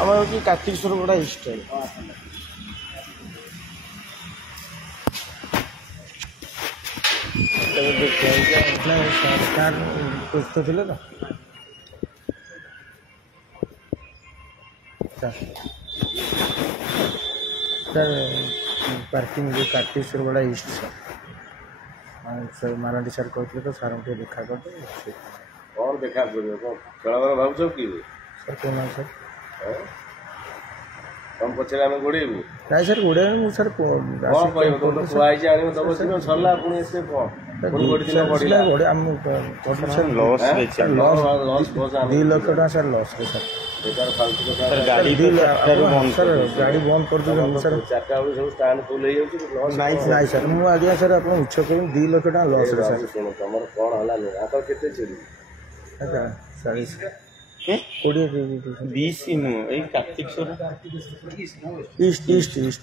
আমার হচ্ছে কার্তিকেশ্বর গোড়া স্টাইল। सरकार कुछ तो थे ना सर पार्किंग जो कार्तिकेश्वर गोड़ा ईस्ट सर माराठी सर कहते तो सार को देखा करते और देखा खेल भाव कि सर कौन सर तुम पचर आम गोड़ेबू ना सर गोड़े सर कौन कह तुम तो खुआई आने दब सीना सरला पुणी से कौन दी लाख टाँग सर लस सर गाड़ी बंद कर सर चार्टा बेलू सब स्टाण्ड फुल हो ना सर मुझे सर आप मिछ कह 2 लाख टाँग लस शुण तुम कौन है आकर के कोड़े 20 कार्तिकेश्वर ईस्ट ईस्ट ईस्ट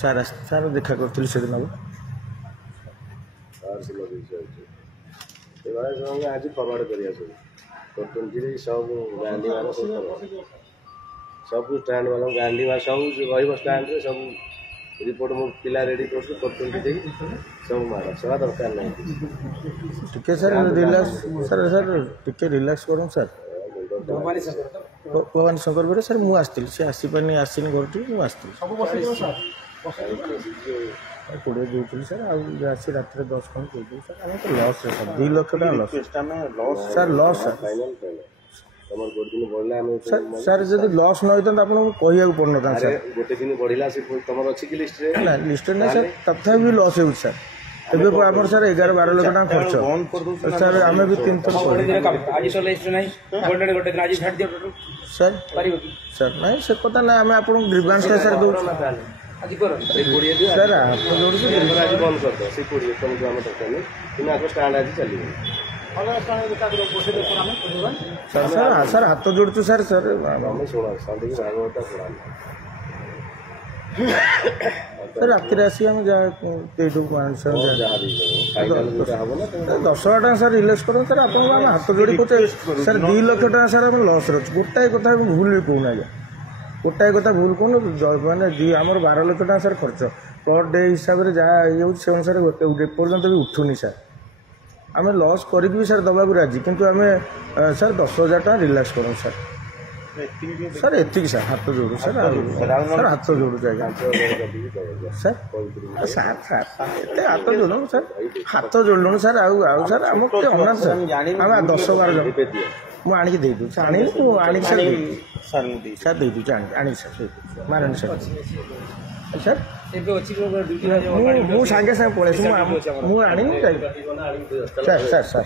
सार सार देखा करी से दिन आज फरवर्ड कर सब गांधी मान सब स्टाण्ड वाला गांधी मान सब रैंड सब रिपोर्ट मो पिला रेडी कर सब मार सेवा दरकार ना टिके सर रिलैक्स सर सर टिके रिलैक्स करूँ सर भवानी शंकर बेटे सर मुझे आसती सी आसपारे आसनी घर टी आसती कोड़े दूसरी सर आसी रात 10 खंड कह सर आम तो लस सर 2 लाख टाँग लस सर लस सर सर जब लस न होता आपको कह पड़न था सर गोटे दिन बढ़ला तुम अच्छी कि लिस्ट ना लिस्ट ना सर तथापि लस हो सर एबे आम सर 11-12 लाख टाँग खर्च सर आम भी 3 थर सर सर ना से कथा ना आम आप ग्रीवांस सर दो सर हाथ जोड़ आज बंद कर दो से कोड़े तुमको आम दरकार नहीं आगे स्टाण्ड आज चलिए सर सर सर हाथ जोड़ू सर सर शुण शांति भागवत शुणा सर राति आसी आम जहाँ 10 टाँग सर रिलैक्स करूँ सर आप हाथ जोड़ी कहे सर 2 लाख टाँग सर आम लस रही गोटाए कथा भूल भी कहूना आज्ञा गोटाए कथा भूल कहूँ मैंने आमर 12 लाख टाँग सर खर्च पर डे हिसाब से जहाँ ये से अनुसार पर्यटन भी उठुनी सर आम लस कर सर दबा राजी किंतु आम सर 10,000 टाँग रिलैक्स करूँ सर सर एतिक सर हाथ जोड़ू सर सर हाथ जोड़ू आज्ञा सर सर सर हाथ जोड़ू सर हाथ जोड़लुन सर आउ सर आम अना सर आम 10-12 जन मुझे आणिक दे दूँ आनी सर सर दे दूँ आनी सर मारानी सर सर मुझे सागे सागे पड़े मुझे आनी सर सर सर